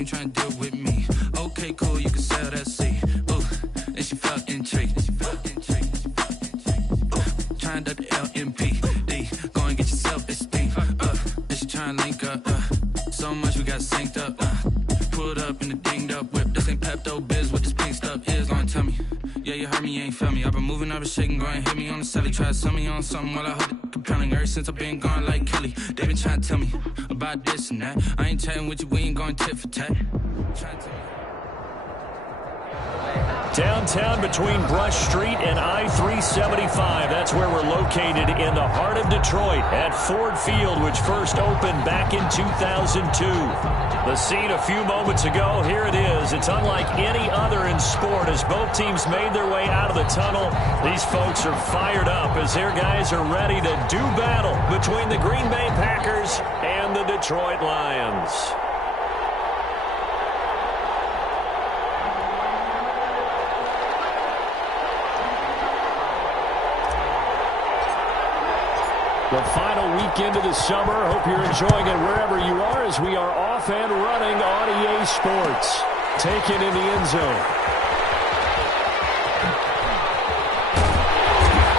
ain't trying to deal with me. Okay, cool, you can sell that seed. Ooh, and she felt intrigued. Trying to the LMP. Go and get your self-esteem. And she trying to link up. So much we got synced up. Pulled up in the dinged up whip. This ain't Pepto-Biz, what this pink stuff is. Long tell me. Yeah, you heard me, you ain't felt me. I've been moving, I've been shaking, go and hit me on the celly. Try to sell me on something while I hold it compelling. Ever since I've been gone like Kelly, they been trying to tell me about this and that. I ain't chatting with you, we ain't going tit for tat. Trying to tell me. Downtown between Brush Street and I-375. That's where we're located in the heart of Detroit at Ford Field, which first opened back in 2002. The scene a few moments ago, here it is. It's unlike any other in sport as both teams made their way out of the tunnel. These folks are fired up as their guys are ready to do battle between the Green Bay Packers and the Detroit Lions. The final weekend of the summer. Hope you're enjoying it wherever you are as we are off and running on EA Sports. Taken in the end zone.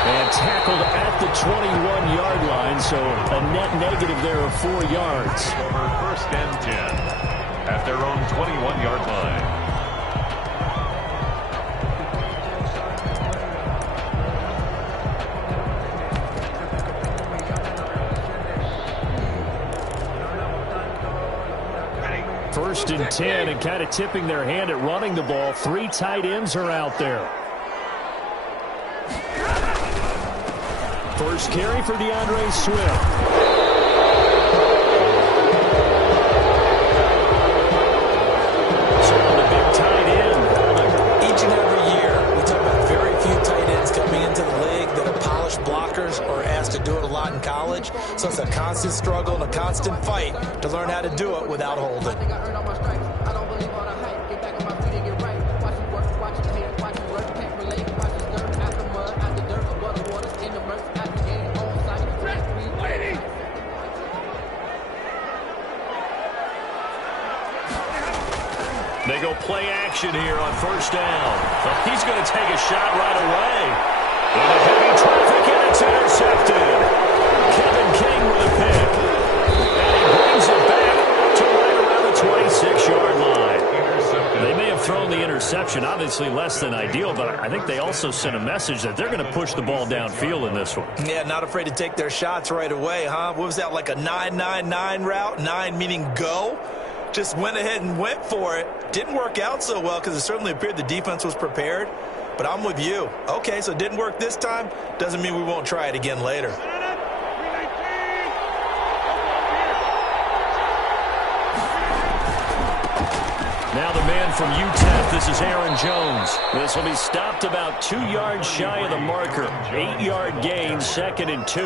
And tackled at the 21-yard line, so a net negative there of 4 yards. Over 1st and 10 at their own 21-yard line. First and 10 and kind of tipping their hand at running the ball. 3 tight ends are out there. First carry for DeAndre Swift. So the big tight end. Each and every year, we talk about very few tight ends coming into the league that are polished blockers or asked to do it a lot in college. So it's a constant struggle and a constant fight to learn how to do it without holding. They go play action here on first down. Oh, he's going to take a shot right away. Into heavy traffic, and it's intercepted. Kevin King with a pick. And he brings it back to right around the 26-yard line. They may have thrown the interception, obviously less than ideal, but I think they also sent a message that they're going to push the ball downfield in this one. Yeah, not afraid to take their shots right away, huh? What was that, like a 9-9-9 route? 9 meaning go? Just went ahead and went for it. Didn't work out so well because it certainly appeared the defense was prepared. But I'm with you. Okay, so it didn't work this time. Doesn't mean we won't try it again later. Now the man from UTEP, this is Aaron Jones. This will be stopped about 2 yards shy of the marker. 8-yard gain, 2nd and 2.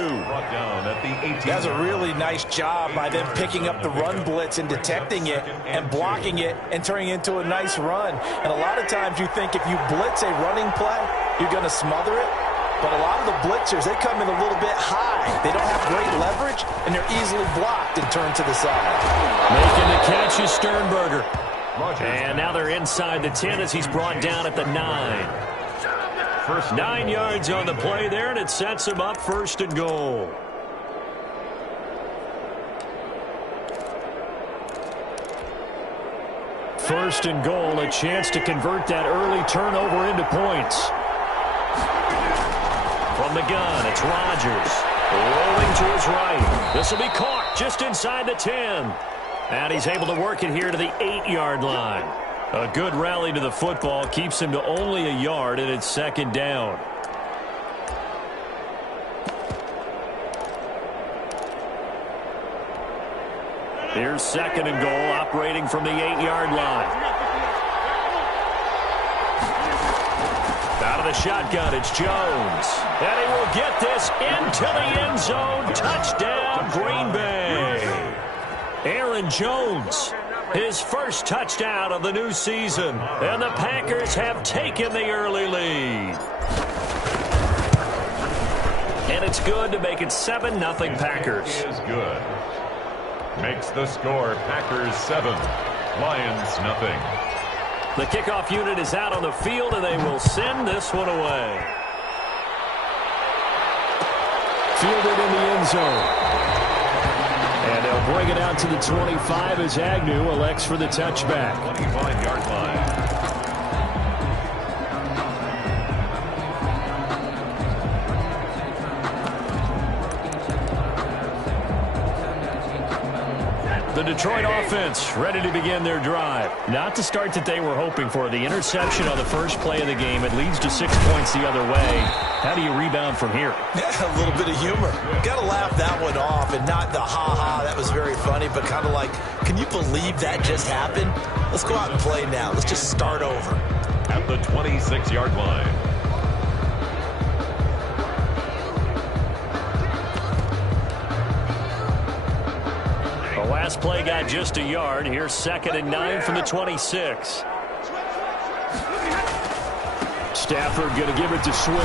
That's a really nice job by them picking up the run blitz and detecting it and blocking it and turning it into a nice run. And a lot of times you think if you blitz a running play, you're going to smother it. But a lot of the blitzers, they come in a little bit high. They don't have great leverage, and they're easily blocked and turned to the side. Making the catch is Sternberger. And now they're inside the 10 as he's brought down at the 9. First 9 yards on the play there, and it sets him up 1st and goal. First and goal, a chance to convert that early turnover into points. From the gun, it's Rodgers. Rolling to his right. This will be caught just inside the 10. And he's able to work it here to the 8-yard line. A good rally to the football keeps him to only a yard, and it's 2nd down. Here's 2nd and goal, operating from the 8-yard line. Out of the shotgun, it's Jones. And he will get this into the end zone. Touchdown, Green Bay. Aaron Jones, his first touchdown of the new season. And the Packers have taken the early lead. And it's good to make it 7-0 Packers. Is good. Makes the score Packers 7, Lions, nothing. The kickoff unit is out on the field, and they will send this one away. Fielded in the end zone. And they'll bring it out to the 25 as Agnew elects for the touchback. 25-yard line. The Detroit offense ready to begin their drive. Not the start that they were hoping for. The interception on the first play of the game. It leads to 6 points the other way. How do you rebound from here? Yeah, a little bit of humor. Got to laugh that one off, and not the ha-ha, that was very funny, but kind of like, can you believe that just happened? Let's go out and play now. Let's just start over. At the 26-yard line. The last play got just a yard. Here's 2nd and 9 from the 26. Stafford going to give it to Swift.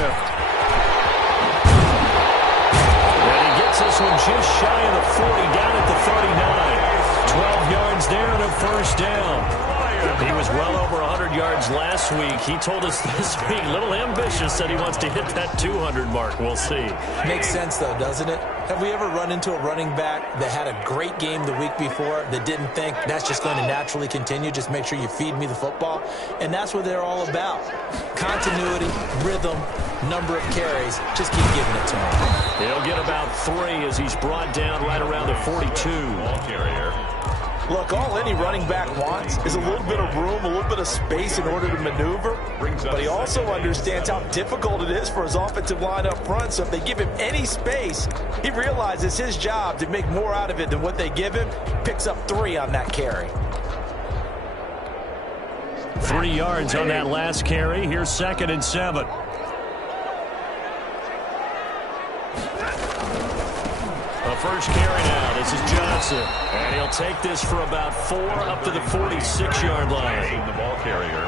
And he gets this one just shy of the 40, down at the 39. 12 yards there and a first down. He was well over 100 yards last week. He told us this week, a little ambitious, said he wants to hit that 200 mark. We'll see. Makes sense, though, doesn't it? Have we ever run into a running back that had a great game the week before that didn't think that's just going to naturally continue? Just make sure you feed me the football. And that's what they're all about. Continuity, rhythm, number of carries. Just keep giving it to him. He'll get about 3 as he's brought down right around the 42. Ball carrier. Look, all any running back wants is a little bit of room, a little bit of space in order to maneuver. But he also understands how difficult it is for his offensive line up front. So if they give him any space, he realizes his job to make more out of it than what they give him. Picks up 3 on that carry. 3 yards on that last carry. Here's 2nd and 7. The first carry now. This is Johnson. And he'll take this for about 4 up to the 46-yard line. The ball carrier.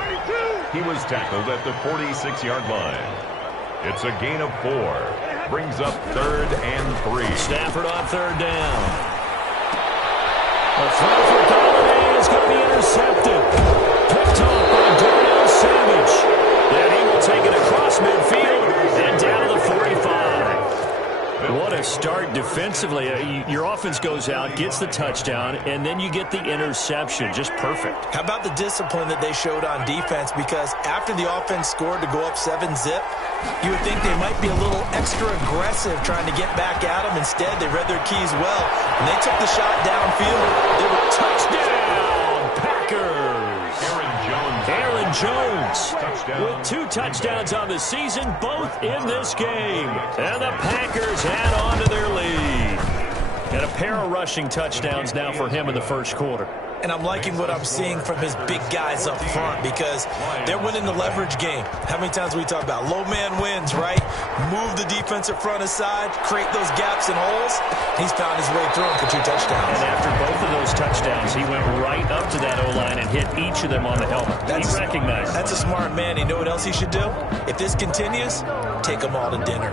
He was tackled at the 46-yard line. It's a gain of 4. Brings up 3rd and 3. Stafford on 3rd down. A throw for Galladay is going to be intercepted. Picked off by Darnell Savage. And he will take it across midfield and down to the 45. What a start defensively. Your offense goes out, gets the touchdown, and then you get the interception. Just perfect. How about the discipline that they showed on defense? Because after the offense scored to go up 7-zip, you would think they might be a little extra aggressive trying to get back at them. Instead, they read their keys well, and they took the shot downfield. They were touchdown, Packers. Aaron Jones with 2 touchdowns on the season, both in this game. And the Packers add on to their lead. And a pair of rushing touchdowns now for him in the first quarter. And I'm liking what I'm seeing from his big guys up front because they're winning the leverage game. How many times we talk about low man wins, right? Move the defensive front aside, create those gaps and holes. He's found his way through them for 2 touchdowns. And after both of those touchdowns, he went right up to that O-line and hit each of them on the helmet. He recognized it. That's a smart man. You know what else he should do? If this continues, take them all to dinner.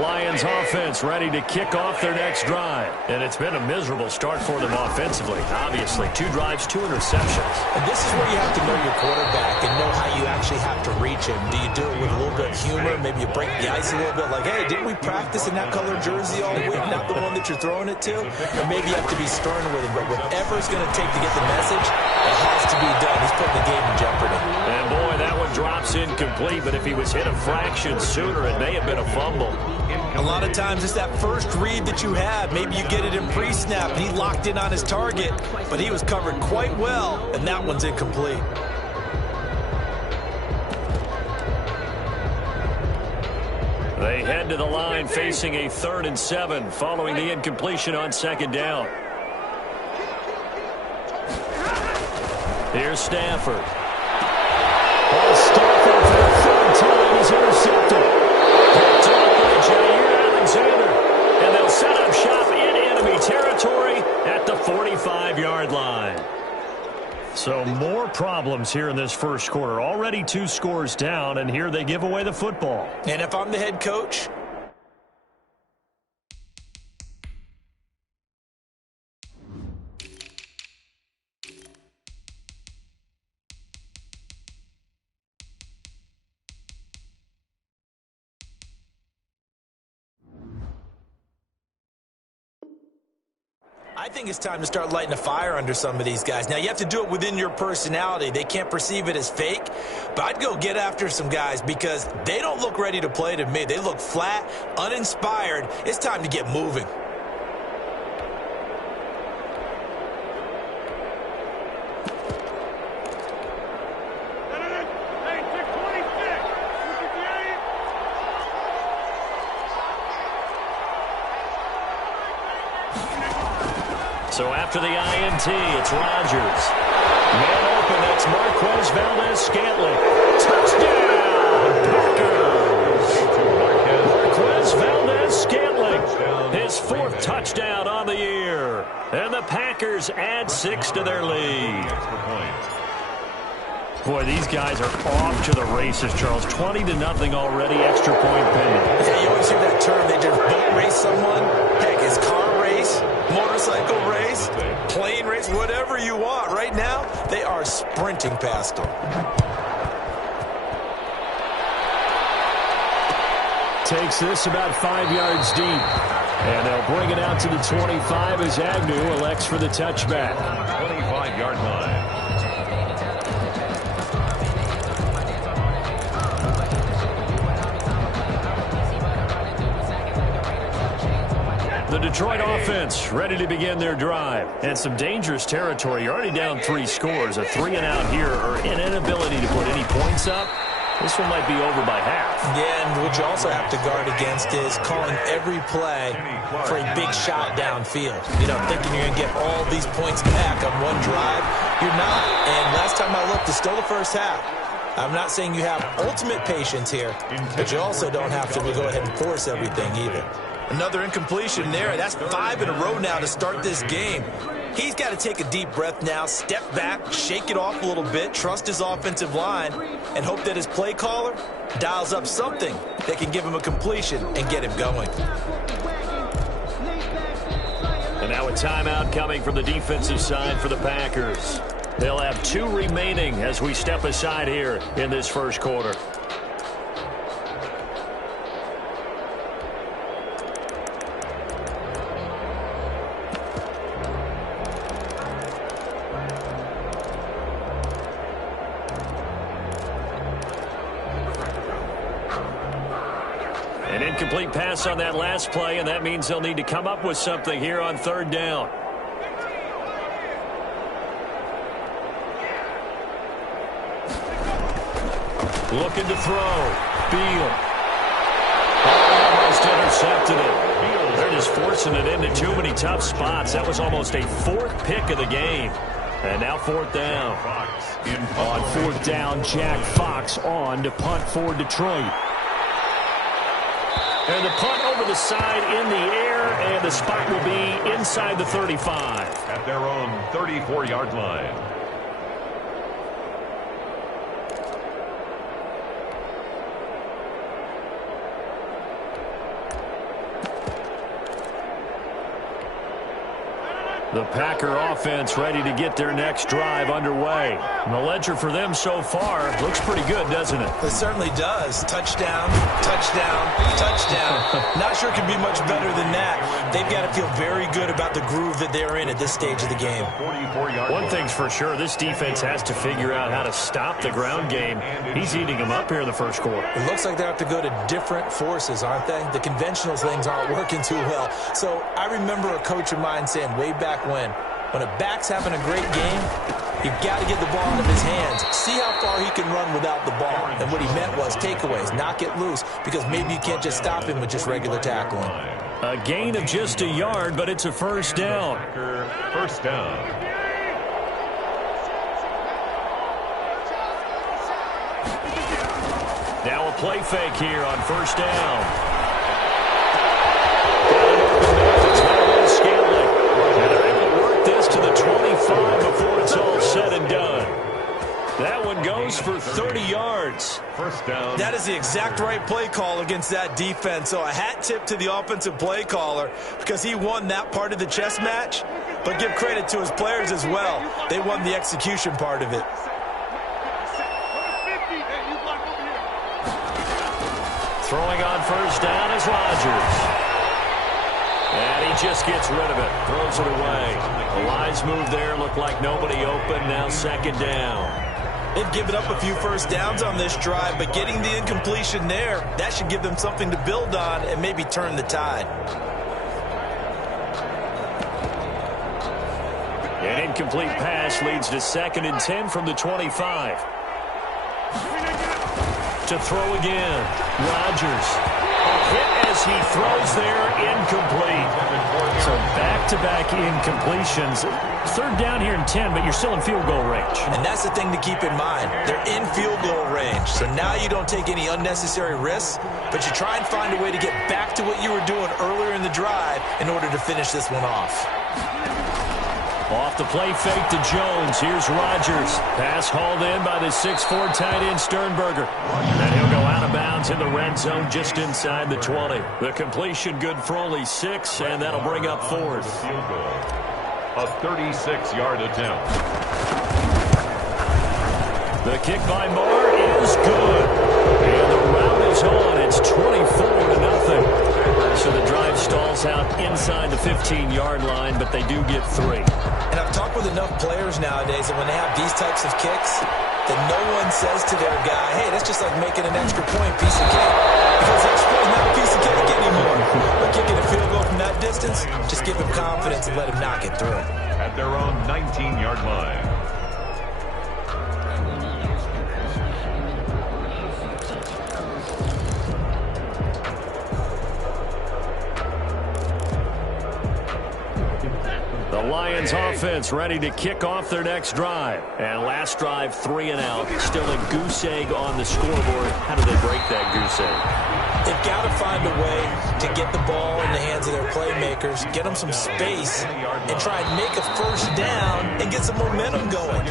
Lions offense ready to kick off their next drive. And it's been a miserable start for them offensively. Obviously, 2 drives, 2 interceptions. And this is where you have to know your quarterback and know how you actually have to reach him. Do you do it with a little bit of humor? Maybe you break the ice a little bit like, hey, didn't we practice in that color jersey all week? Not the one that you're throwing it to? Or maybe you have to be stern with him. But whatever it's going to take to get the message, it has to be done. He's putting the game in jeopardy. And boy, that one drops incomplete. But if he was hit a fraction sooner, it may have been a fumble. A lot of times it's that first read that you have. Maybe you get it in pre-snap, and he locked in on his target, but he was covered quite well, and that one's incomplete. They head to the line facing a 3rd and 7 following the incompletion on 2nd down. Here's Stafford. Stafford for the 3rd time is intercepted. Picked up by Jair Alexander. And they'll set up shop in enemy territory at the 45-yard line. So more problems here in this first quarter. Already 2 scores down, and here they give away the football. And if I'm the head coach, I think it's time to start lighting a fire under some of these guys. Now, you have to do it within your personality. They can't perceive it as fake, but I'd go get after some guys because they don't look ready to play to me. They look flat, uninspired. It's time to get moving. So after the INT, it's Rodgers. Man open, that's Marquez Valdez-Scantling. Touchdown, Packers! Marquez Valdez-Scantling, his 4th touchdown on the year. And the Packers add 6 to their lead. Boy, these guys are off to the races, Charles. 20-0 already, extra point pending. Yeah, you always hear that term, they just boat race someone. Heck, it's car race, motorcycle race, plane race, whatever you want. Right now, they are sprinting past them. Takes this about 5 yards deep. And they'll bring it out to the 25 as Agnew elects for the touchback. 25-yard line. The Detroit offense ready to begin their drive. And some dangerous territory. You're already down 3 scores. A 3-and-out here or an inability to put any points up. This one might be over by half. Yeah, and what you also have to guard against is calling every play for a big shot downfield. You know, thinking you're going to get all these points back on one drive. You're not. And last time I looked, it's still the first half. I'm not saying you have ultimate patience here, but you also don't have to go ahead and force everything either. Another incompletion there. That's 5 in a row now to start this game. He's got to take a deep breath now, step back, shake it off a little bit, trust his offensive line, and hope that his play caller dials up something that can give him a completion and get him going. And now a timeout coming from the defensive side for the Packers. They'll have 2 remaining as we step aside here in this first quarter. An incomplete pass on that last play, and that means they'll need to come up with something here on 3rd down. Looking to throw. Beal. Almost intercepted it. They're just forcing it into too many tough spots. That was almost a 4th pick of the game. And now 4th down. On 4th down, Jack Fox on to punt for Detroit. And the punt over the side in the air, and the spot will be inside the 35. At their own 34-yard line. The Packer offense ready to get their next drive underway. And the ledger for them so far looks pretty good, doesn't it? It certainly does. Touchdown, touchdown, touchdown. Not sure it can be much better than that. They've got to feel very good about the groove that they're in at this stage of the game. One thing's for sure, this defense has to figure out how to stop the ground game. He's eating them up here in the first quarter. It looks like they have to go to different forces, aren't they? The conventional things aren't working too well. So I remember a coach of mine saying way back when a back's having a great game, you've got to get the ball out of his hands. See how far he can run without the ball. And what he meant was takeaways, knock it loose, because maybe you can't just stop him with just regular tackling. A gain of just a yard, but it's a 1st down. First down. Now a play fake here on 1st down. And they're able to work this to the 25 before it's all said and done. That one goes for 30 yards. First down. That is the exact right play call against that defense. So a hat tip to the offensive play caller because he won that part of the chess match. But give credit to his players as well. They won the execution part of it. Throwing on first down is Rodgers. And he just gets rid of it. Throws it away. The lines move there. Look like nobody open. Now second down. They've given up a few first downs on this drive, but getting the incompletion there, that should give them something to build on and maybe turn the tide. An incomplete pass leads to 2nd and 10 from the 25. To throw again. Rodgers. A hit as he throws there, incomplete. So back-to-back incompletions. Third down here and 10, but you're still in field goal range. And that's the thing to keep in mind. They're in field goal range. So now you don't take any unnecessary risks, but you try and find a way to get back to what you were doing earlier in the drive in order to finish this one off. Off the play fake to Jones. Here's Rodgers. Pass hauled in by the 6'4" tight end Sternberger. And he'll go out of bounds in the red zone just inside the 20. The completion good for only 6, and that'll bring up 4th. A 36-yard attempt. The kick by Moore is good. And the route is on. It's 24-0. So the drive stalls out inside the 15-yard line, but they do get 3. And I've talked with enough players nowadays that when they have these types of kicks, that no one says to their guy, hey, that's just like making an extra point piece of cake. Because extra point is not a piece of cake anymore. But kicking a field goal from that distance, just give him confidence and let him knock it through. At their own 19-yard line. The Lions offense ready to kick off their next drive. And last drive, 3 and out. Still a goose egg on the scoreboard. How do they break that goose egg? They've got to find a way to get the ball in the hands of their playmakers, get them some space, and try and make a first down and get some momentum going.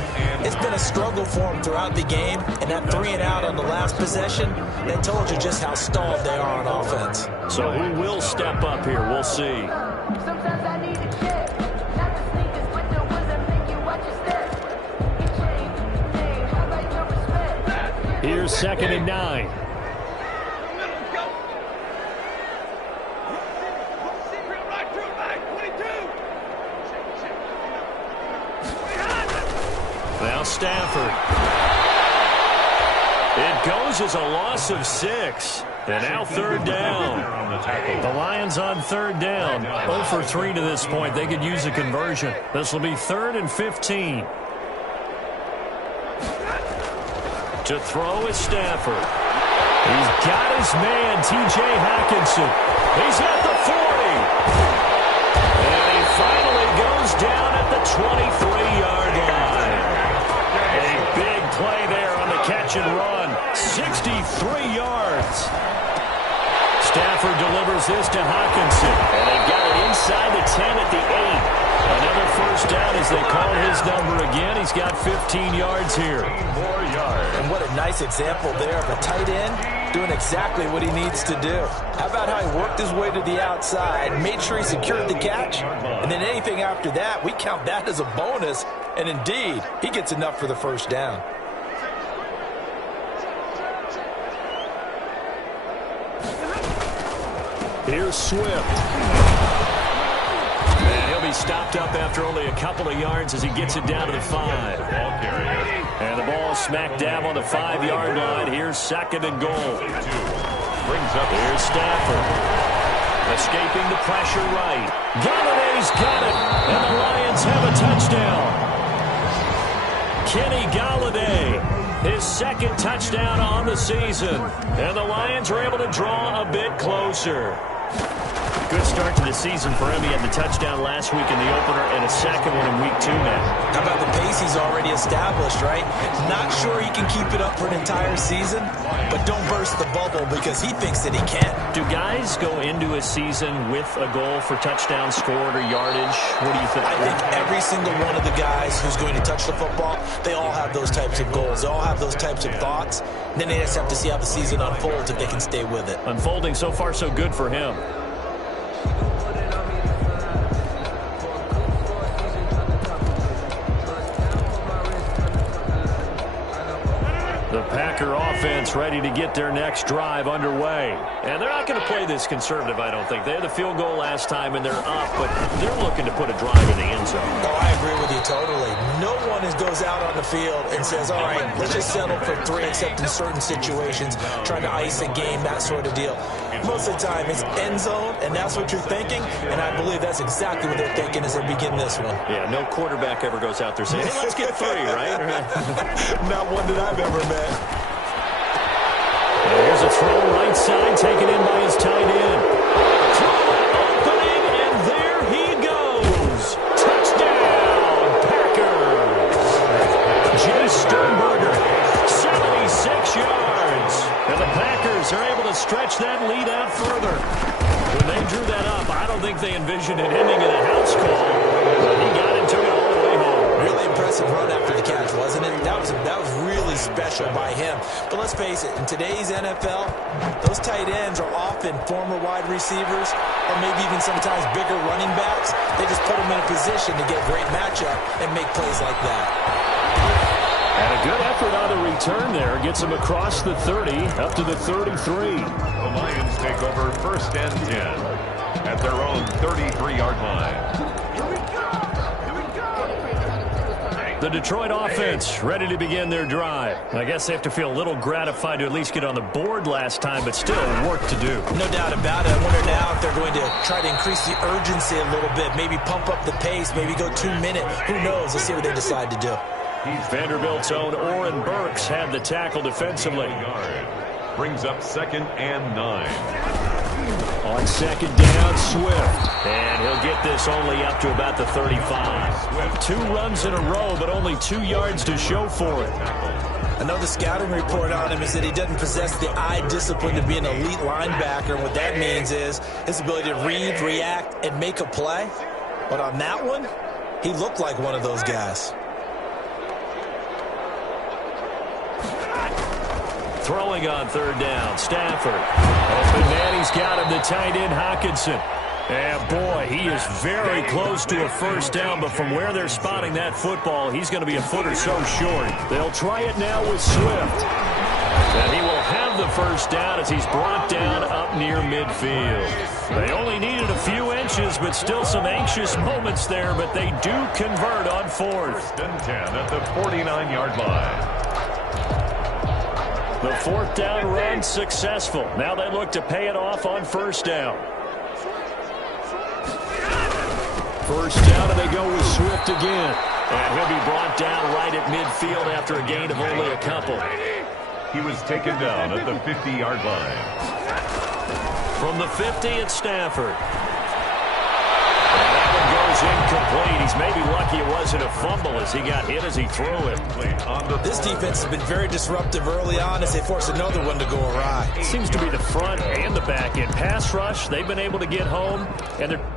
It's been a struggle for them throughout the game, and that 3 and out on the last possession, that told you just how stalled they are on offense. So who will step up here? We'll see. Sometimes I need a check. Not the sneakers, but the ones that make you watch your steps. Get changed. Hey, how about your respect? Here's 2nd and 9. Now Stafford. It goes as a loss of 6. And now 3rd down. The Lions on 3rd down. 0 for 3 to this point. They could use a conversion. This will be 3rd and 15. To throw is Stafford. He's got his man, T.J. Hawkinson. He's at the 40. And he finally goes down at the 23-yard line. A big play there on the catch and run. 63 yards. Stafford delivers this to Hawkinson. And they've got it inside the 10 at the 8. Another first down as they call his number again. He's got 15 yards here. 4 yards. And what a nice example there of a tight end doing exactly what he needs to do. How about how he worked his way to the outside, made sure he secured the catch, and then anything after that, we count that as a bonus. And indeed, he gets enough for the first down. Here's Swift. And he'll be stopped up after only a couple of yards as he gets it down to the 5. Ball carrier. And the ball smack dab on the 5-yard line. Here's 2nd and goal. Brings up. Here's Stafford. Escaping the pressure right. Galladay's got it. And the Lions have a touchdown. Kenny Galladay, his 2nd touchdown on the season. And the Lions are able to draw a bit closer. Good start to the season for him. He had the touchdown last week in the opener and a second one in week 2 now. How about the pace he's already established, right? Not sure he can keep it up for an entire season, but don't burst the bubble because he thinks that he can. Do guys go into a season with a goal for touchdowns scored or yardage? What do you think? I think every single one of the guys who's going to touch the football, they all have those types of goals. They all have those types of thoughts. Then they just have to see how the season unfolds if they can stay with it. Unfolding so far so good for him. The Packer offense ready to get their next drive underway. And they're not going to play this conservative, I don't think. They had the field goal last time, and they're up, but they're looking to put a drive in the end zone. Oh, I agree with you totally. No one goes out on the field and says, all right, let's just settle for 3, except in certain situations, trying to ice a game, that sort of deal. Most of the time, it's end zone, and that's what you're thinking, and I believe that's exactly what they're thinking as they begin this one. Yeah, no quarterback ever goes out there saying, hey, let's get 3, right? Not one that I've ever met. There's a throw right side, taken in by his tight end. Throw opening, and there he goes. Touchdown, Packers. Jay Sternberger, 76 yards. And the Packers are able to stretch that lead out further. When they drew that up, I don't think they envisioned it ending in a house call. But he got it, took it all the way home. Really impressive run after the catch, wasn't it? That was really special by him. But let's face it, in today's NFL, those tight ends are often former wide receivers or maybe even sometimes bigger running backs. They just put them in a position to get a great matchup and make plays like that. And a good effort on the return there. Gets him across the 30, up to the 33. The Lions take over 1st and 10 at their own 33-yard line. The Detroit offense ready to begin their drive. I guess they have to feel a little gratified to at least get on the board last time, but still work to do. No doubt about it. I wonder now if they're going to try to increase the urgency a little bit, maybe pump up the pace, maybe go 2-minute. Who knows? Let's see what they decide to do. Vanderbilt's own Oren Burks had the tackle defensively. Brings up 2nd and 9. On 2nd down, Swift. And he'll get this only up to about the 35. 2 runs in a row, but only 2 yards to show for it. I know the scouting report on him is that he doesn't possess the eye discipline to be an elite linebacker. And what that means is his ability to read, react, and make a play. But on that one, he looked like one of those guys. Throwing on 3rd down, Stafford. Open man, he's got him, the tight end, Hockenson. And boy, he is very close to a 1st down, but from where they're spotting that football, he's going to be a foot or so short. They'll try it now with Swift. And he will have the 1st down as he's brought down up near midfield. They only needed a few inches, but still some anxious moments there, but they do convert on 4th. 1st and 10 at the 49-yard line. The 4th down run successful. Now they look to pay it off on 1st down. 1st down, and they go with Swift again. And he'll be brought down right at midfield after a gain of only a couple. He was taken down at the 50-yard line. From the 50, it's Stafford. Incomplete. He's maybe lucky it wasn't a fumble as he got hit as he threw it. This defense has been very disruptive early on as they force another one to go awry. It seems to be the front and the back end. Pass rush, they've been able to get home, and they're...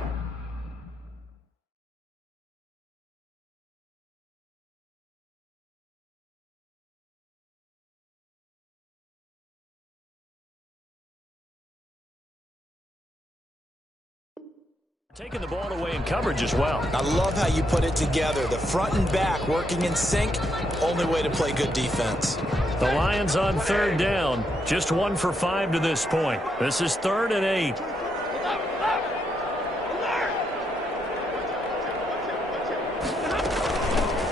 taking the ball away in coverage as well. I love how you put it together. The front and back working in sync. Only way to play good defense. The Lions on 3rd down. Just 1 for 5 to this point. This is 3rd and 8.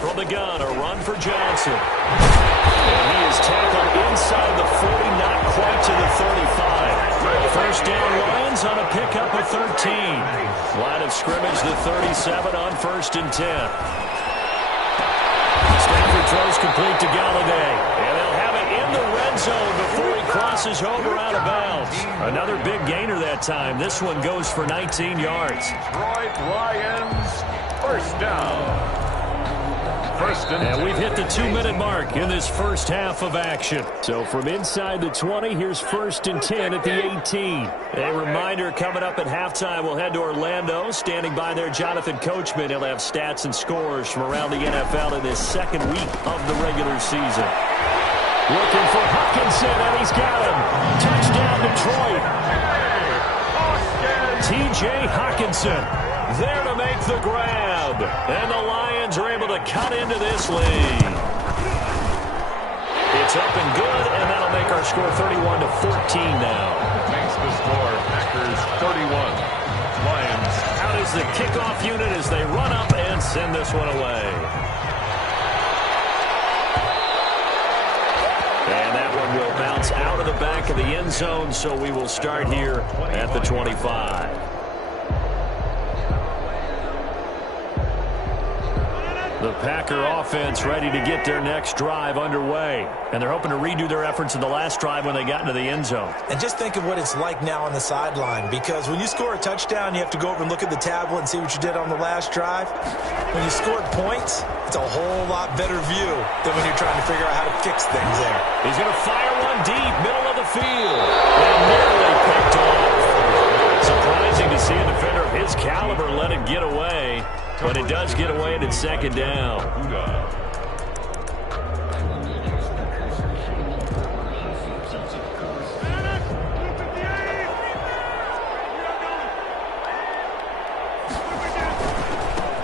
From the gun, a run for Johnson. And he is tackled inside the 40, not quite to the 35. 1st down, Lions on a pickup of 13. Line of scrimmage, the 37 on 1st and 10. Stafford throws complete to Galladay. And they'll have it in the red zone before he crosses over out of bounds. Another big gainer that time. This one goes for 19 yards. Detroit Lions, first down. And we've hit the 2-minute mark in this first half of action. So from inside the 20, here's 1st and 10 at the 18. A reminder, coming up at halftime, we'll head to Orlando. Standing by there, Jonathan Coachman. He'll have stats and scores from around the NFL in this second week of the regular season. Looking for Hockenson, and he's got him. Touchdown, Detroit. T.J. Hockenson there to make the grab. And the Lions are able to cut into this lead. It's up and good, and that'll make our score 31-14 now. Makes the score Packers 31. Lions. Out is the kickoff unit as they run up and send this one away. And that one will bounce out of the back of the end zone, so we will start here at the 25. The Packer offense ready to get their next drive underway. And they're hoping to redo their efforts in the last drive when they got into the end zone. And just think of what it's like now on the sideline, because when you score a touchdown, you have to go over and look at the tablet and see what you did on the last drive. When you scored points, it's a whole lot better view than when you're trying to figure out how to fix things there. He's going to fire one deep, middle of the field. And nearly picked off. Surprising to see a defender of his caliber let it get away. But it does get away and it's second down.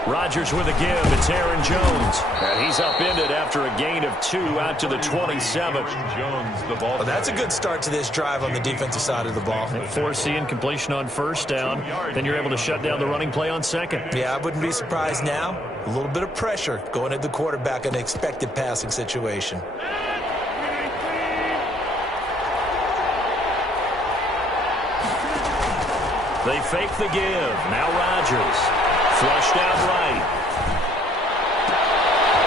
Rodgers with a give. It's Aaron Jones. And he's upended after a gain of 2 out to the 27. Jones, the ball. Well, that's a good start to this drive on the defensive side of the ball. Forcing completion on first down. Then you're able to shut down the running play on second. Yeah, I wouldn't be surprised now. A little bit of pressure going at the quarterback in an expected passing situation. They fake the give. Now Rodgers. Flushed out right.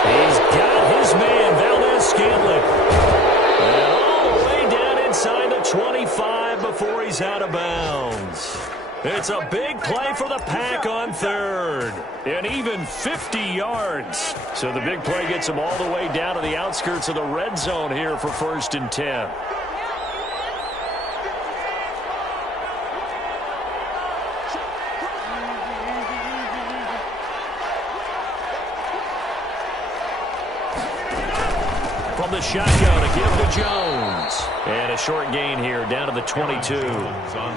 He's got his man, Valdez-Scantling. And all the way down inside the 25 before he's out of bounds. It's a big play for the Pack on third. And even 50 yards. So the big play gets him all the way down to the outskirts of the red zone here for 1st and 10. From the shotgun, a give to Jones. And a short gain here down to the 22.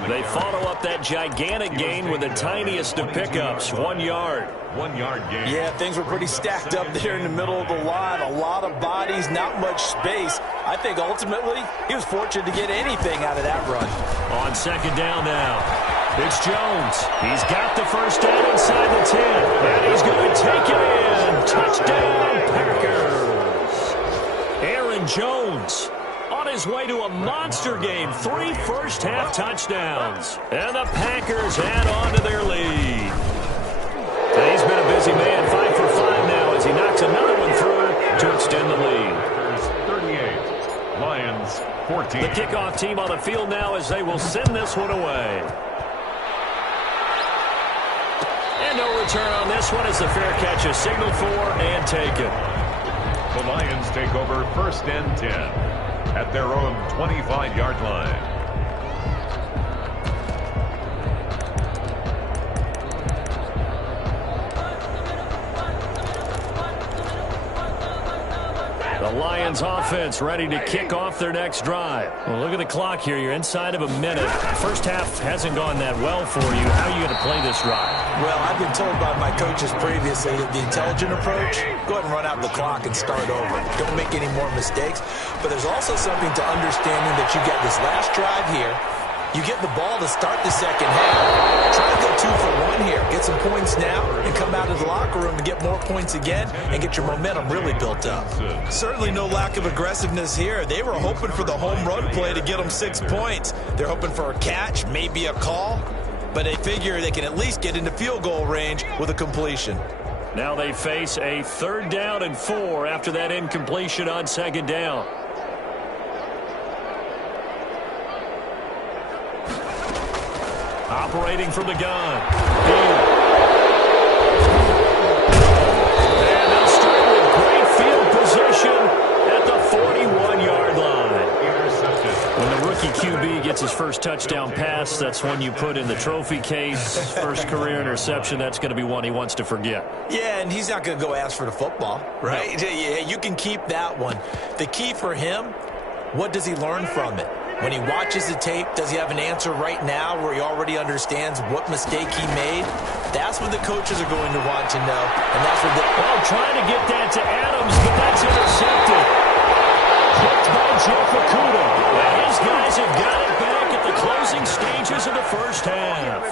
They follow up that gigantic gain with the tiniest of pickups, 1 yard. 1 yard gain. Yeah, things were pretty stacked up there in the middle of the line. A lot of bodies, not much space. I think ultimately he was fortunate to get anything out of that run. On second down now. It's Jones. He's got the first down inside the 10. And he's going to take it in. Touchdown, Packers. Aaron Jones on his way to a monster game. 3 first-half touchdowns. And the Packers add on to their lead. And he's been a busy man. 5 for 5 now as he knocks another one through to extend the lead. 38. Lions 14. The kickoff team on the field now as they will send this one away. And no return on this one as the fair catch is signaled for and taken. The Lions take over 1st and 10 at their own 25-yard line. The Lions offense ready to kick off their next drive. Well, look at the clock here. You're inside of a minute. First half hasn't gone that well for you. How are you going to play this drive? Well, I've been told by my coaches previously that the intelligent approach, go ahead and run out the clock and start over. Don't make any more mistakes. But there's also something to understanding that you get this last drive here. You get the ball to start the second half. Try to go 2 for 1 here. Get some points now and come out of the locker room and get more points again and get your momentum really built up. Certainly no lack of aggressiveness here. They were hoping for the home run play to get them 6 points. They're hoping for a catch, maybe a call. But they figure they can at least get into field goal range with a completion. Now they face a 3rd down and 4 after that incompletion on second down. Operating from the gun. And they'll start with great field position at the 41-yard line. When the rookie QB gets his first touchdown pass, that's one you put in the trophy case. First career interception, that's going to be one he wants to forget. Yeah, and he's not going to go ask for the football, right? No. Yeah, you can keep that one. The key for him, what does he learn from it? When he watches the tape, does he have an answer right now where he already understands what mistake he made? That's what the coaches are going to want to know. And that's what trying to get that to Adams, but that's intercepted. Picked by Jeff Okudah. And his guys have got it back at the closing stages of the first half.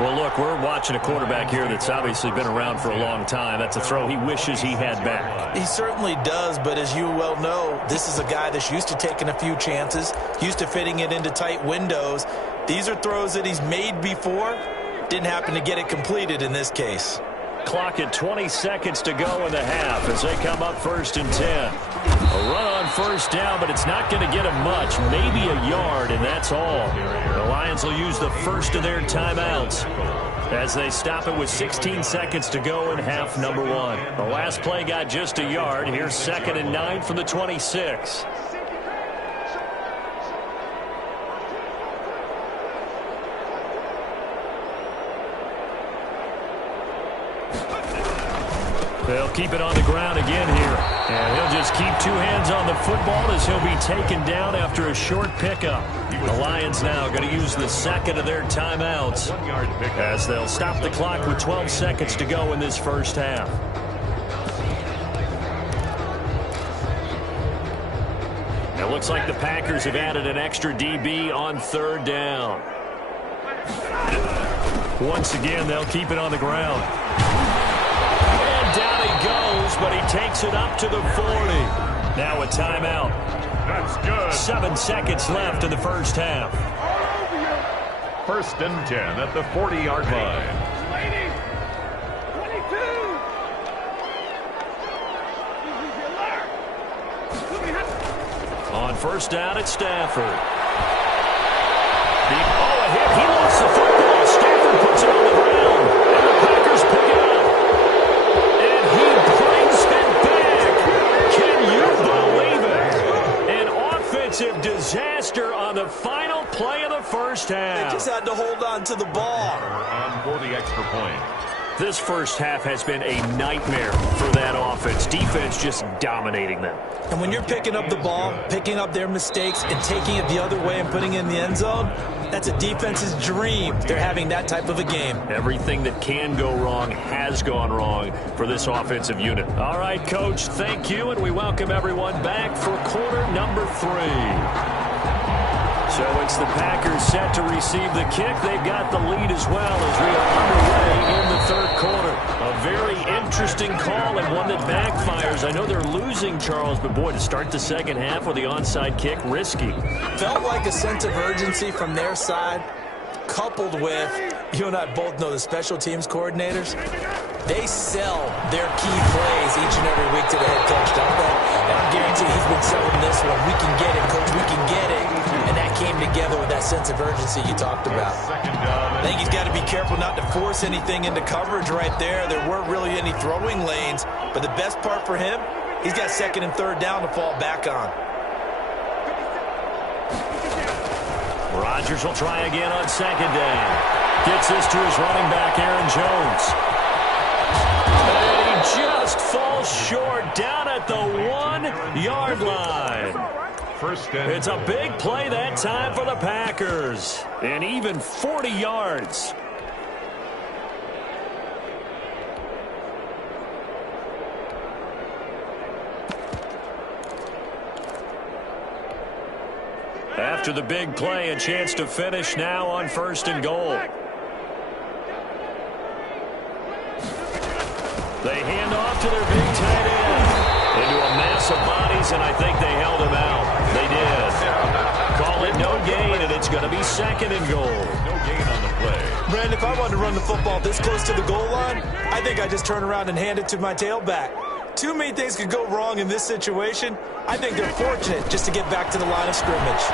Well, look, we're watching a quarterback here that's obviously been around for a long time. That's a throw he wishes he had back. He certainly does, but as you well know, this is a guy that's used to taking a few chances, used to fitting it into tight windows. These are throws that he's made before. Didn't happen to get it completed in this case. Clock at 20 seconds to go in the half as they come up 1st and 10. A run on first down, but it's not going to get him much. Maybe a yard, and that's all. The Lions will use the first of their timeouts as they stop it with 16 seconds to go in half number 1. The last play got just a yard. Here's 2nd and 9 from the 26. They'll keep it on the ground again here. And he'll just keep 2 hands on the football as he'll be taken down after a short pickup. The Lions now going to use the 2nd of their timeouts as they'll stop the clock with 12 seconds to go in this first half. It looks like the Packers have added an extra DB on 3rd down. Once again, they'll keep it on the ground. Down he goes, but he takes it up to the 40. Now a timeout. That's good. 7 seconds left in the first half. 1st and 10 at the 40-yard line. 22. On 1st down at Stafford. A hit. He lost the football. Stafford puts it on the ground. And the Packers pick it up. Disaster on the final play of the first half. They just had to hold on to the ball. On for the extra point. This first half has been a nightmare for that offense. Defense just dominating them. And when you're picking up the ball, picking up their mistakes, and taking it the other way and putting it in the end zone, that's a defense's dream. They're having that type of a game. Everything that can go wrong has gone wrong for this offensive unit. All right, Coach, thank you, and we welcome everyone back for quarter number 3. So it's the Packers set to receive the kick. They've got the lead as well as we are underway in the 3rd quarter. A very interesting call and one that backfires. I know they're losing, Charles, but boy, to start the 2nd half with the onside kick, risky. Felt like a sense of urgency from their side, coupled with, you and I both know the special teams coordinators, they sell their key plays each and every week to the head coach, don't they? And I guarantee he's been selling this one. We can get it, Coach, we can get it. And that came together with that sense of urgency you talked about. I think he's got to be careful not to force anything into coverage right there. There weren't really any throwing lanes. But the best part for him, he's got 2nd and 3rd down to fall back on. Rodgers will try again on 2nd down. Gets this to his running back, Aaron Jones. And he just falls short down at the 1-yard line. It's a big play that time for the Packers. And even 40 yards. After the big play, a chance to finish now on 1st and goal. They hand off to their big tight end. Into a mass of bodies, and I think they held him out. They did. Call it no gain, and it's going to be 2nd and goal. No gain on the play. Brandon, if I wanted to run the football this close to the goal line, I think I just turn around and hand it to my tailback. Too many things could go wrong in this situation. I think they're fortunate just to get back to the line of scrimmage.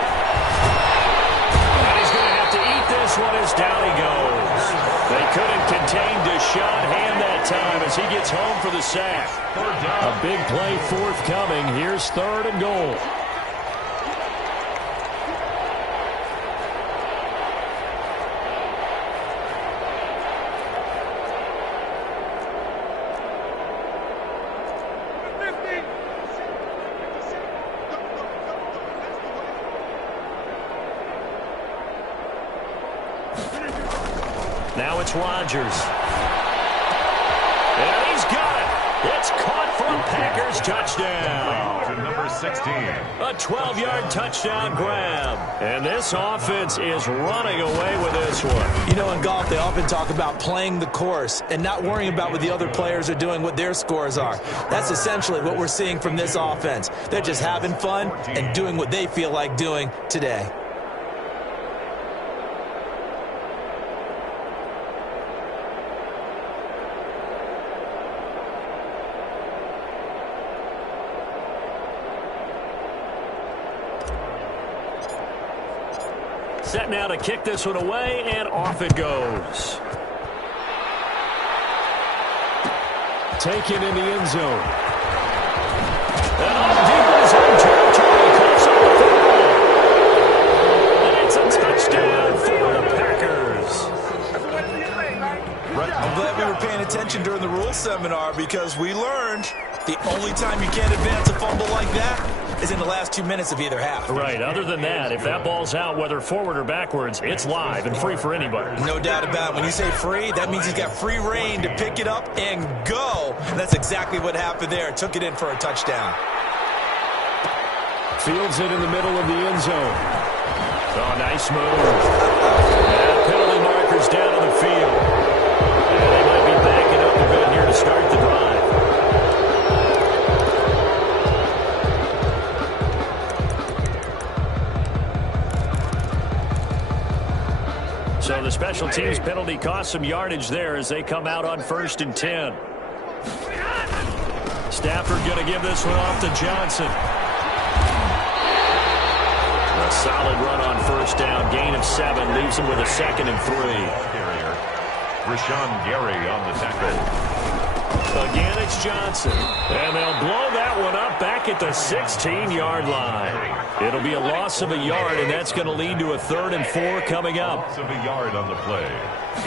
And he's going to have to eat this this one is down he goes. They couldn't contain Deshaun Hand that time as he gets home for the sack. A big play forthcoming. Here's 3rd and goal. Now it's Rodgers. And he's got it. It's caught for a Packers touchdown. To number 16. A 12-yard touchdown grab. And this offense is running away with this one. You know, in golf, they often talk about playing the course and not worrying about what the other players are doing, what their scores are. That's essentially what we're seeing from this offense. They're just having fun and doing what they feel like doing today. Set now to kick this one away, and off it goes. Taken in the end zone. And off deep in his own territory, cuts on the field. And it's a touchdown for the Packers. I'm glad we were paying attention during the rules seminar because we learned the only time you can't advance a fumble like that is in the last 2 minutes of either half. Right. Other than that, if that ball's out, whether forward or backwards, it's live and free for anybody. No doubt about it. When you say free, that means he's got free reign to pick it up and go. And that's exactly what happened there. Took it in for a touchdown. Fields it in the middle of the end zone. Oh, nice move. And penalty markers down on the field. And they might be backing up a bit here to start the drive. So the special teams penalty cost some yardage there as they come out on 1st and 10. Stafford going to give this one off to Johnson. A solid run on 1st down. Gain of 7 leaves him with a 2nd and 3. Rashawn Gary on the tackle. Again, it's Johnson. And they'll blow that one up back at the 16-yard line. It'll be a loss of a yard, and that's going to lead to a 3rd and 4 coming up. Loss of a yard on the play.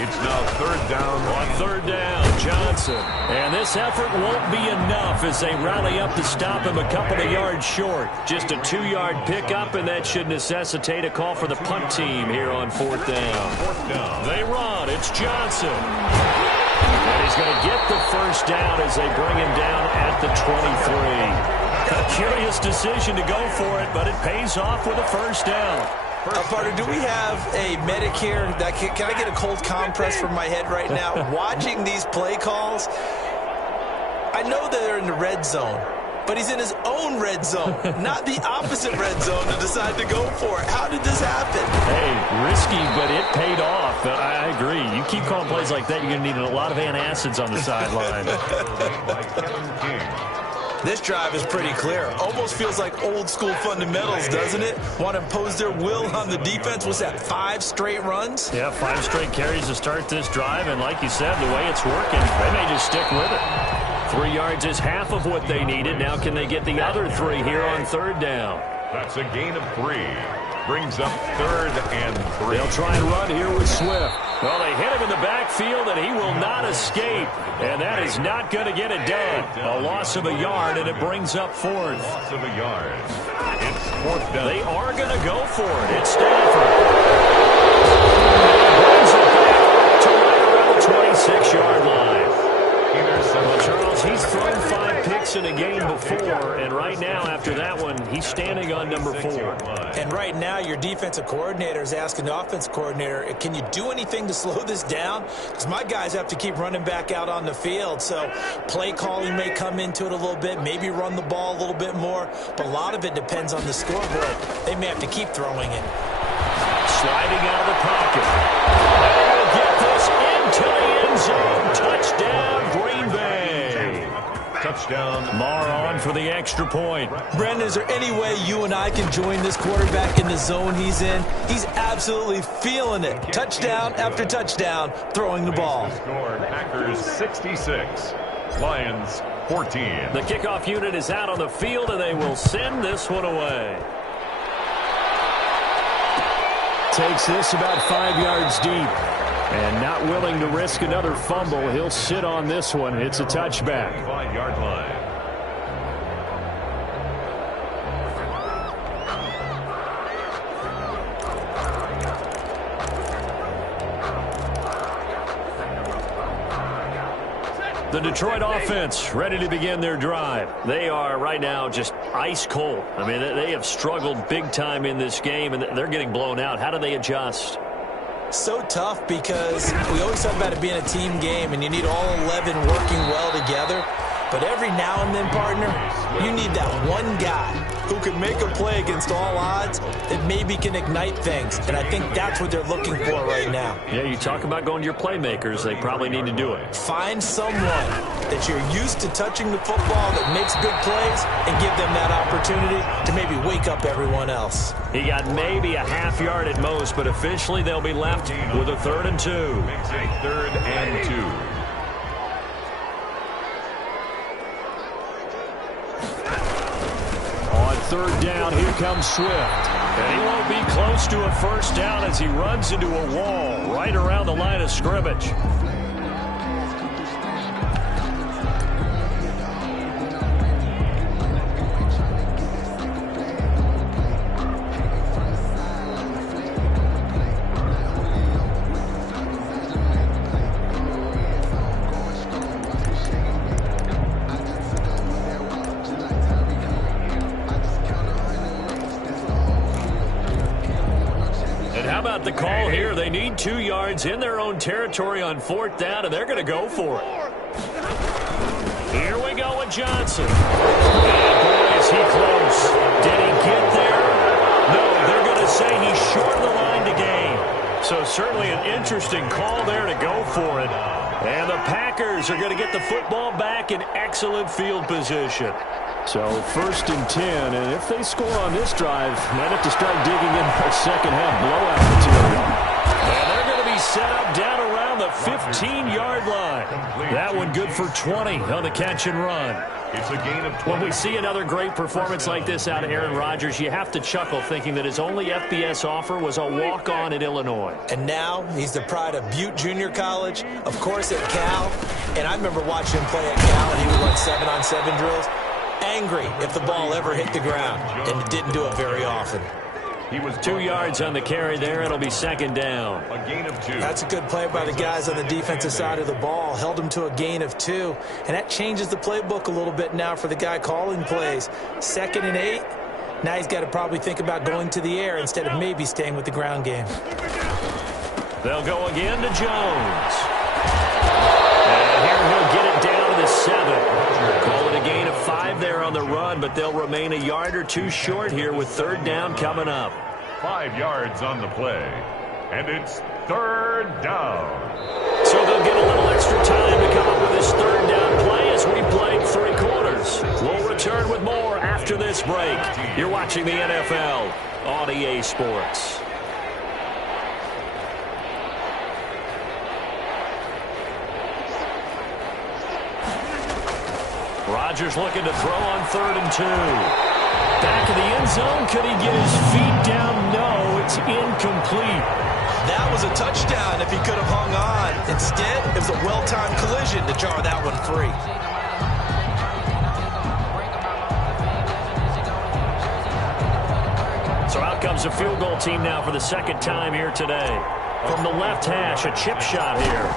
It's now 3rd down. On 3rd down, Johnson. And this effort won't be enough as they rally up to stop him a couple of yards short. Just a 2-yard pickup, and that should necessitate a call for the punt team here on 4th down. 4th down. They run. It's Johnson. And he's going to get the 1st down as they bring him down at the 23. A curious decision to go for it, but it pays off with a 1st down. Partner, do we have a medic here? Can I get a cold compress from my head right now? Watching these play calls, I know that they're in the red zone, but he's in his own red zone, not the opposite red zone to decide to go for it. How did this happen? Hey, risky, but it paid off. I agree. You keep calling plays like that, you're going to need a lot of antacids on the sideline. This drive is pretty clear. Almost feels like old school fundamentals, doesn't it? Want to impose their will on the defense. Was that 5 straight runs? Yeah, 5 straight carries to start this drive, and like you said, the way it's working, they may just stick with it. 3 yards is half of what they needed. Now can they get the other 3 here on 3rd down? That's a gain of 3. Brings up 3rd and 3. They'll try and run here with Swift. Well, they hit him in the backfield, and he will not escape. And that is not going to get it done. A loss of a yard, and it brings up 4th. Loss of a yard. It's 4th down. They are going to go for it. It's Stafford. Brings it back to right around the 26-yard line. Well, Charles, he's thrown 5 picks in a game before, and right now, after that one, he's standing on number 4. And right now, your defensive coordinator is asking the offensive coordinator, can you do anything to slow this down? Because my guys have to keep running back out on the field. So play calling may come into it a little bit, maybe run the ball a little bit more. But a lot of it depends on the scoreboard. They may have to keep throwing it. Sliding out of the pocket. And he'll get this into the end zone. Touchdown, Green Bay. Touchdown. Marr on for the extra point. Brendan, is there any way you and I can join this quarterback in the zone he's in? He's absolutely feeling it. Touchdown after touchdown, throwing the ball. Score, Packers 66, Lions 14. The kickoff unit is out on the field, and they will send this one away. Takes this about 5 yards deep. And not willing to risk another fumble. He'll sit on this one. It's a touchback. 5-yard line. The Detroit offense ready to begin their drive. They are right now just ice cold. I mean, they have struggled big time in this game, and they're getting blown out. How do they adjust? So tough because we always talk about it being a team game, and you need all 11 working well together. But every now and then, partner, you need that one guy who can make a play against all odds that maybe can ignite things. And I think that's what they're looking for right now. Yeah, you talk about going to your playmakers. They probably need to do it. Find someone that you're used to touching the football that makes big plays and give them that opportunity to maybe wake up everyone else. He got maybe a half yard at most, but officially they'll be left with a 3rd and 2. Makes a 3rd and 2. On 3rd down, here comes Swift. And he won't be close to a first down as he runs into a wall right around the line of scrimmage. The call here, they need 2 yards in their own territory on 4th down, and they're going to go for it. Here we go with Johnson. And boy, is he close. Did he get there? No, they're going to say he shortened the line to gain. So certainly an interesting call there to go for it. And the Packers are going to get the football back in excellent field position. So 1st and 10, and if they score on this drive, might have to start digging in for second half blowout material. And they're going to be set up down around the 15-yard line. That one good for 20 on the catch and run. It's a gain of 20. When we see another great performance like this out of Aaron Rodgers, you have to chuckle thinking that his only FBS offer was a walk-on at Illinois. And now he's the pride of Butte Junior College, of course at Cal. And I remember watching him play at Cal, and he would run 7-on-7 drills. Angry if the ball ever hit the ground, and it didn't do it very often. He was 2 yards on the carry there. It'll be 2nd down. A gain of 2. That's a good play by the guys on the defensive side of the ball. Held him to a gain of 2. And that changes the playbook a little bit now for the guy calling plays. 2nd and 8. Now he's got to probably think about going to the air instead of maybe staying with the ground game. They'll go again to Jones. And here he'll get it down to the 7. Call it a gain of 5 there on the run, but they'll remain a yard or 2 short here with 3rd down coming up. 5 yards on the play, and it's 3rd down. So they'll get a little extra time to come up with this 3rd down play as we played 3 quarters. We'll return with more after this break. You're watching the NFL on EA Sports. Rodgers looking to throw on 3rd and 2. Back of the end zone. Could he get his feet down? No, it's incomplete. That was a touchdown if he could have hung on. Instead, it was a well-timed collision to jar that one free. So out comes a field goal team now for the 2nd time here today. From the left hash, a chip shot here.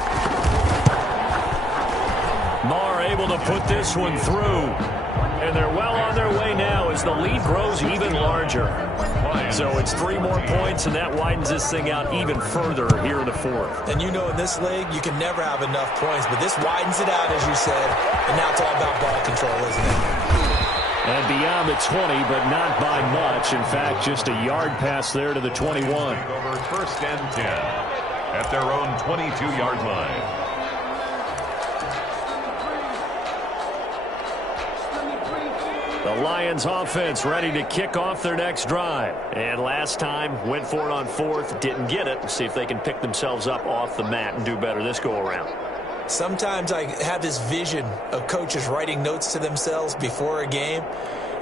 Marr able to put this one through. And they're well on their way now as the lead grows even larger. So it's 3 more points, and that widens this thing out even further here in the 4th. And you know in this league, you can never have enough points, but this widens it out, as you said. And now it's all about ball control, isn't it? And beyond the 20, but not by much. In fact, just a yard pass there to the 21. Over 1st and 10 at their own 22-yard line. The Lions offense ready to kick off their next drive. And last time, went for it on fourth, didn't get it. See if they can pick themselves up off the mat and do better this go-around. Sometimes I have this vision of coaches writing notes to themselves before a game.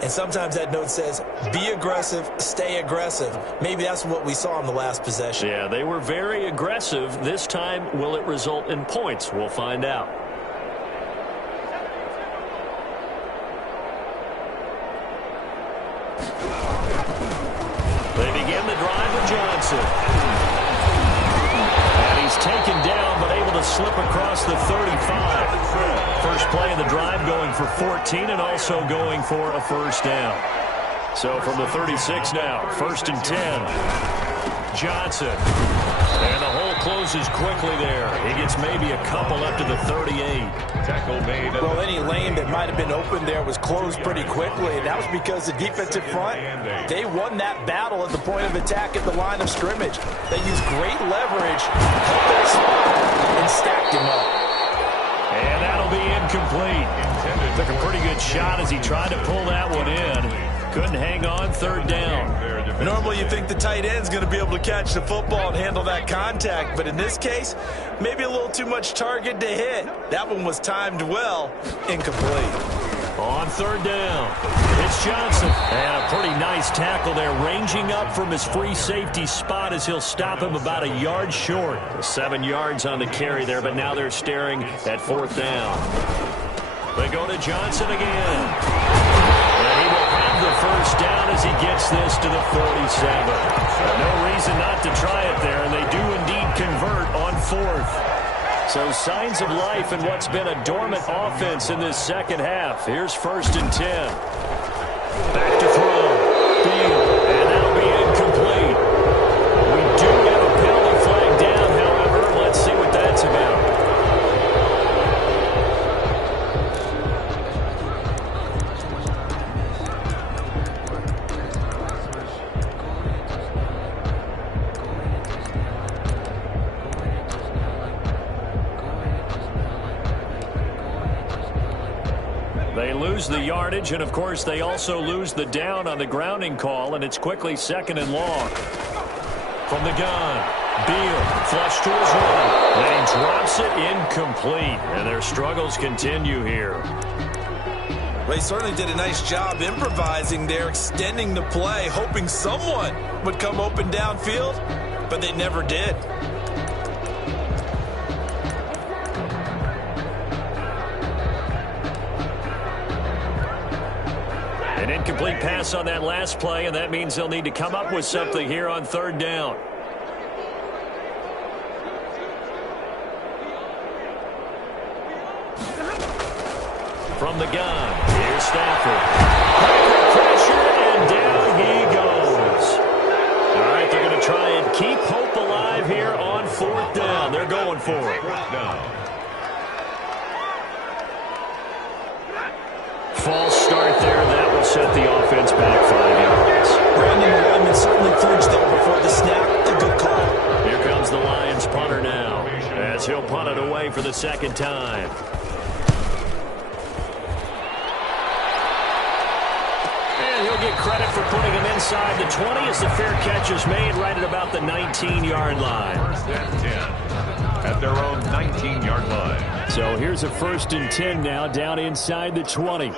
And sometimes that note says, be aggressive, stay aggressive. Maybe that's what we saw in the last possession. Yeah, they were very aggressive. This time, will it result in points? We'll find out. They begin the drive with Johnson. And he's taken down, but able to slip across the 35. First play of the drive going for 14 and also going for a first down. So from the 36 now, 1st and 10. Johnson. And the hole closes quickly there. He gets maybe a couple up to the 38. Tackle made. Well, any lane that might have been open there was closed pretty quickly, and that was because the defensive front, they won that battle at the point of attack at the line of scrimmage. They used great leverage, held their spot, and stacked him up. And that'll be incomplete. Took a pretty good shot as he tried to pull that one in. Couldn't hang on, 3rd down. Normally you think the tight end's going to be able to catch the football and handle that contact, but in this case, maybe a little too much target to hit. That one was timed well, incomplete. On 3rd down, it's Johnson. And a pretty nice tackle there, ranging up from his free safety spot as he'll stop him about a yard short. 7 yards on the carry there, but now they're staring at 4th down. They go to Johnson again. And he will have the first down as he gets this to the 47. No reason not to try it there, and they do indeed convert on 4th. So signs of life in what's been a dormant offense in this second half. Here's 1st and 10. Back to throw. Field. And that'll be incomplete. We do have a penalty flag down, however. Let's see what that's about. They lose the yardage, and of course they also lose the down on the grounding call, and it's quickly 2nd and long. From the gun, Beal, flush to his right, and he drops it incomplete, and their struggles continue here. They certainly did a nice job improvising there, extending the play, hoping someone would come open downfield, but they never did. An incomplete pass on that last play, and that means they'll need to come up with something here on 3rd down. From the gun, here's Stafford. Pressure, and down he goes. All right, they're going to try and keep hope alive here on 4th down. They're going for it. 4th down. False start there. That will set the offense back 5 yards. Brandon, the lineman certainly flinched there before the snap. A good call. Here comes the Lions punter now, as he'll punt it away for the 2nd time. And he'll get credit for putting him inside the 20 as the fair catch is made right at about the 19-yard line. 1st and 10 at their own 19-yard line. So here's a 1st and 10 now, down inside the 20.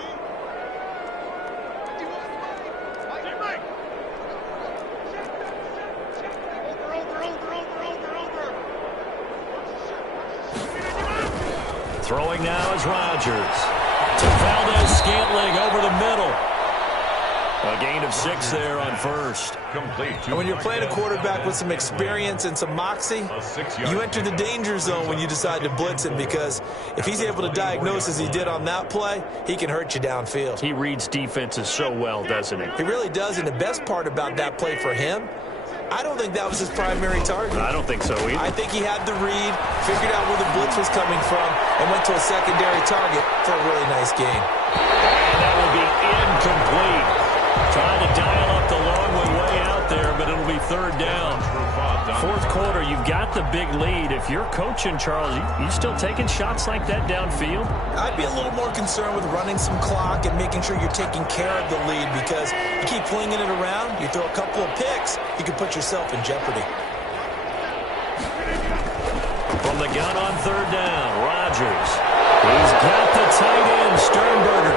Throwing now is Rodgers. To Valdez-Scantling over the middle. A gain of 6 there on 1st. Complete. And when you're playing a quarterback with some experience and some moxie, you enter the danger zone when you decide to blitz him, because if he's able to diagnose as he did on that play, he can hurt you downfield. He reads defenses so well, doesn't he? He really does, and the best part about that play for him, I don't think that was his primary target. I don't think so either. I think he had the read, figured out where the blitz was coming from, and went to a secondary target for a really nice gain. And that will be incomplete. Trying to dial up the long one way out there, but it'll be third down. Fourth quarter, you've got the big lead. If you're coaching, Charles, you still taking shots like that downfield? I'd be a little more concerned with running some clock and making sure you're taking care of the lead, because you keep flinging it around, you throw a couple of picks, you could put yourself in jeopardy. From the gun on third down, Rodgers. He's got the tight end, Sternberger.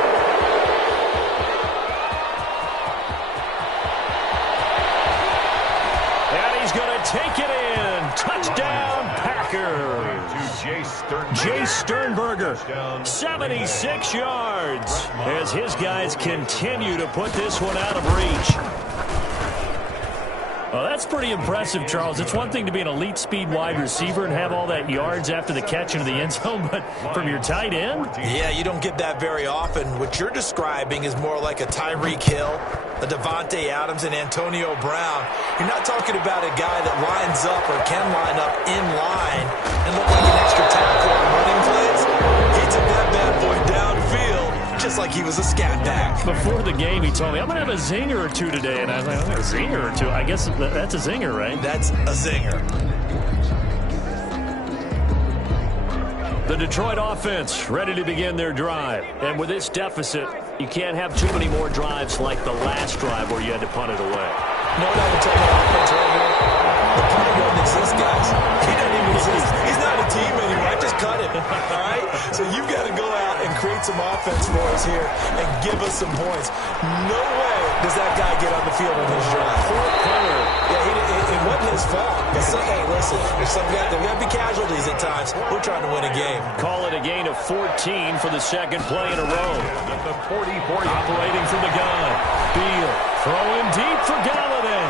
And he's going to take it in. Touchdown, Packers. Jay Sternberger, 76 yards, as his guys continue to put this one out of reach. Well, that's pretty impressive, Charles. It's one thing to be an elite speed wide receiver and have all that yards after the catch into the end zone, but from your tight end? Yeah, you don't get that very often. What you're describing is more like a Tyreek Hill, a Devontae Adams, and Antonio Brown. You're not talking about a guy that lines up or can line up in line and look like an extra tackle on running plays. He took that bad boy downfield just like he was a scat back. Before the game, he told me, I'm going to have a zinger or two today. And I was like, a zinger or two? I guess that's a zinger, right? That's a zinger. The Detroit offense ready to begin their drive. And with this deficit, you can't have too many more drives like the last drive where you had to punt it away. No, what I would tell you offense right here? The play doesn't exist, guys. He doesn't even exist. He's not a team anymore. I just cut him. All right? So you've got to go out and create some offense for us here and give us some points. No way does that guy get on the field on his drive. Yeah, it wasn't his fault. Hey, listen, there's got to be casualties at times. We're trying to win a game. Call it a gain of 14 for the second play in a row. Operating from the gun. Beal throwing deep for Galladay.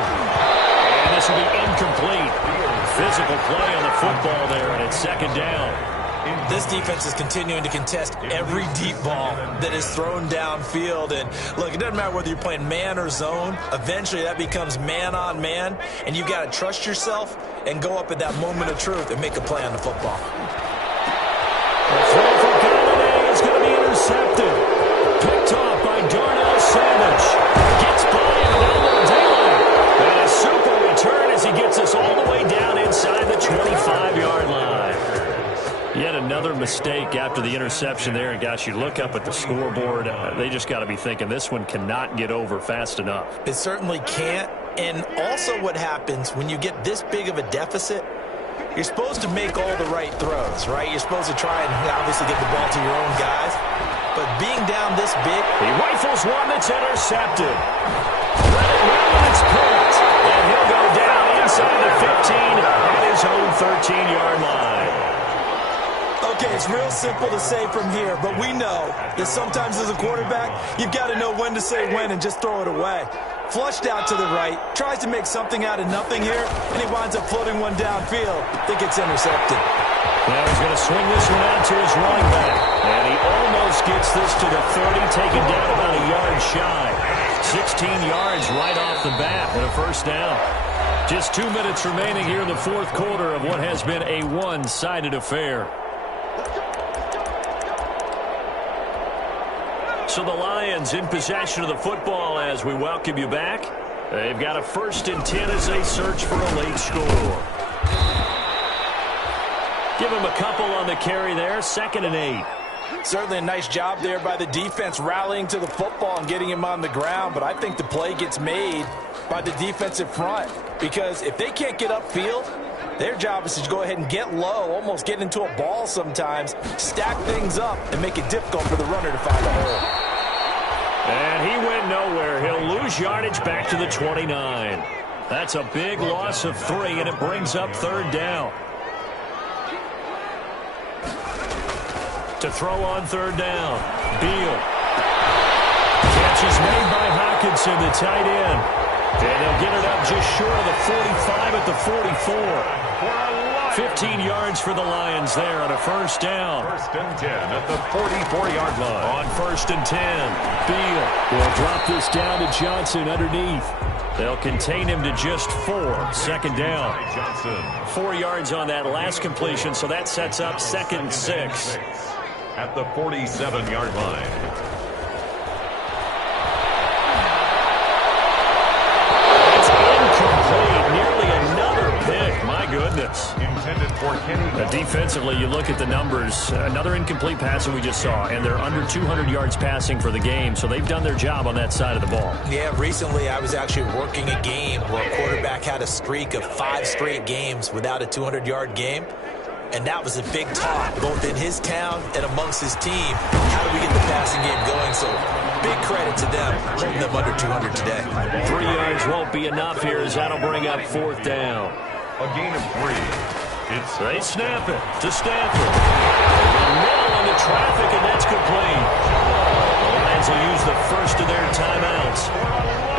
And this will be incomplete. Physical play on the football there, and it's second down. This defense is continuing to contest every deep ball that is thrown downfield. And look, it doesn't matter whether you're playing man or zone. Eventually, that becomes man on man. And you've got to trust yourself and go up at that moment of truth and make a play on the football. The throw for Galladay is going to be intercepted. Picked off by Darnell Savage. Gets by him and elbow daylight. And a super return as he gets us all the way down inside the 25-yard line. Yet another mistake after the interception there. And, gosh, you look up at the scoreboard, they just got to be thinking this one cannot get over fast enough. It certainly can't. And also what happens when you get this big of a deficit, you're supposed to make all the right throws, right? You're supposed to try and obviously get the ball to your own guys. But being down this big, he rifles one that's intercepted. Let it run and it's picked. And he'll go down inside the 15 at his own 13-yard line. Okay, it's real simple to say from here, but we know that sometimes as a quarterback, you've got to know when to say when and just throw it away. Flushed out to the right, tries to make something out of nothing here, and he winds up floating one downfield that gets intercepted. Now he's going to swing this one out to his running back, and he almost gets this to the 30, taken down about a yard shy. 16 yards right off the bat and a first down. Just 2 minutes remaining here in the fourth quarter of what has been a one-sided affair. So the Lions in possession of the football as we welcome you back. They've got a 1st and 10 as they search for a late score. Give him a couple on the carry there, 2nd and 8. Certainly a nice job there by the defense rallying to the football and getting him on the ground, but I think the play gets made by the defensive front because if they can't get upfield, their job is to go ahead and get low, almost get into a ball sometimes, stack things up, and make it difficult for the runner to find a hole. And he went nowhere. He'll lose yardage back to the 29. That's a big loss of 3, and it brings up 3rd down. To throw on 3rd down, Beal. Catch is made by Hockenson, the tight end. And they'll get it up just short of the 45 at the 44. 15 yards for the Lions there on a first down. 1st and 10 at the 44-yard line. On 1st and 10, Beal will drop this down to Johnson underneath. They'll contain him to just 4. 2nd down. Johnson. 4 yards on that last completion, so that sets up 2nd and 6. At the 47-yard line. It's incomplete. Defensively, you look at the numbers. Another incomplete passing we just saw, and they're under 200 yards passing for the game, so they've done their job on that side of the ball. Yeah, recently I was actually working a game where a quarterback had a streak of 5 straight games without a 200-yard game, and that was a big talk, both in his town and amongst his team. How do we get the passing game going? So big credit to them, holding them under 200 today. 3 yards won't be enough here as that'll bring up 4th down. A gain of 3. They snap it to Stanford. Middle into traffic, and that's complete. The Lions will use the first of their timeouts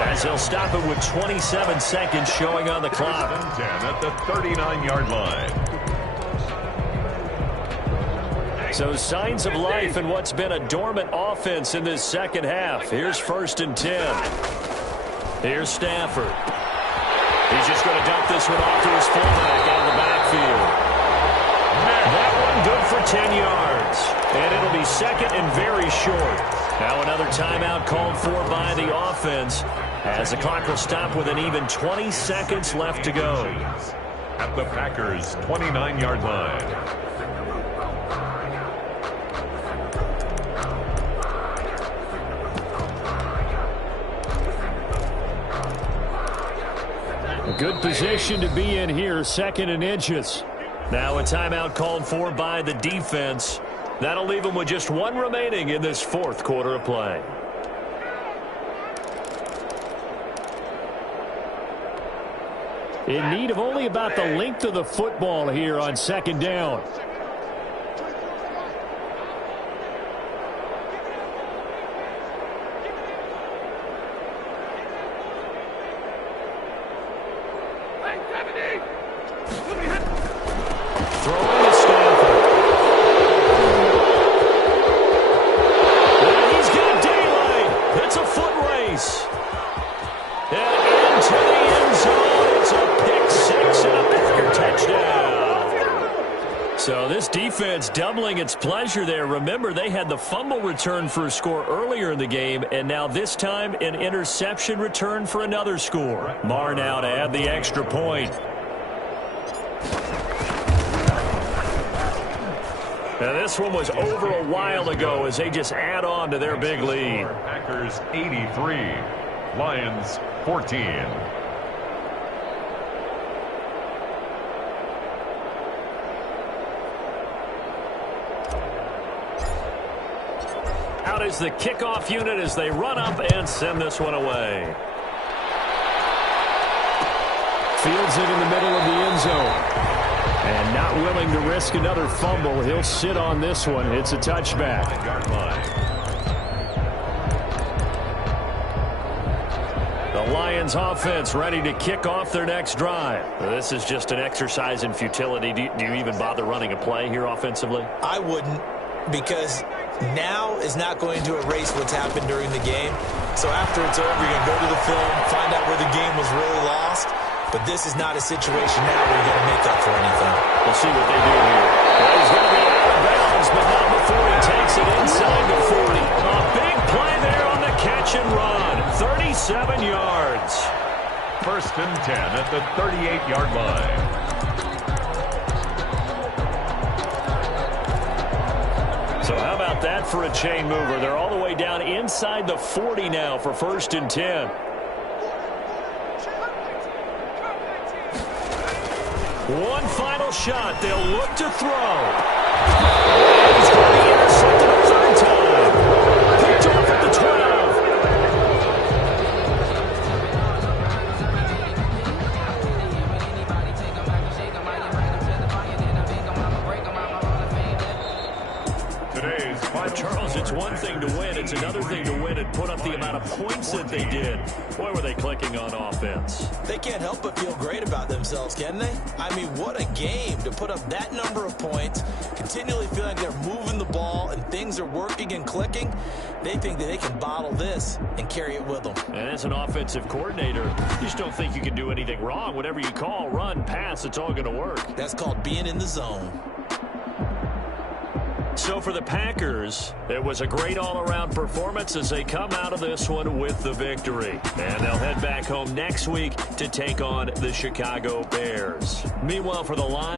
as they'll stop it with 27 seconds showing on the clock. 10 at the 39-yard line. So signs of life in what's been a dormant offense in this second half. Here's 1st and 10. Here's Stanford. He's just going to dump this one off to his fullback out of the backfield. That one good for 10 yards. And it'll be 2nd and very short. Now another timeout called for by the offense as the clock will stop with an even 20 seconds left to go. At the Packers' 29-yard line. A good position to be in here, 2nd and inches. Now a timeout called for by the defense. That'll leave them with just 1 remaining in this 4th quarter of play. In need of only about the length of the football here on 2nd down. Defense doubling its pleasure there. Remember, they had the fumble return for a score earlier in the game, and now this time an interception return for another score. Marr now to add the extra point. Now this one was over a while ago as they just add on to their big lead. Packers 83, Lions 14. Is the kickoff unit as they run up and send this one away. Fields it in the middle of the end zone. And not willing to risk another fumble. He'll sit on this one. It's a touchback. The Lions offense ready to kick off their next drive. This is just an exercise in futility. Do you even bother running a play here offensively? I wouldn't, because now is not going to erase what's happened during the game. So after it's over, you're going to go to the film, find out where the game was really lost. But this is not a situation now where you're going to make up for anything. We'll see what they do here. Well, he's going to be out of bounds, but not before he takes it inside the 40. A big play there on the catch and run. 37 yards. 1st and 10 at the 38-yard line. So how about that for a chain mover? They're all the way down inside the 40 now for 1st and 10. One final shot. They'll look to throw. He's going to be intercepted a 3rd time. Picked off at the 12. Charles, it's one thing to win. It's another thing to win and put up the amount of points that they did. Boy, were they clicking on offense. They can't help but feel great about themselves, can they? I mean, what a game to put up that number of points, continually feel like they're moving the ball and things are working and clicking. They think that they can bottle this and carry it with them. And as an offensive coordinator, you just don't think you can do anything wrong. Whatever you call, run, pass, it's all going to work. That's called being in the zone. So for the Packers, it was a great all-around performance as they come out of this one with the victory. And they'll head back home next week to take on the Chicago Bears. Meanwhile, for the Lions,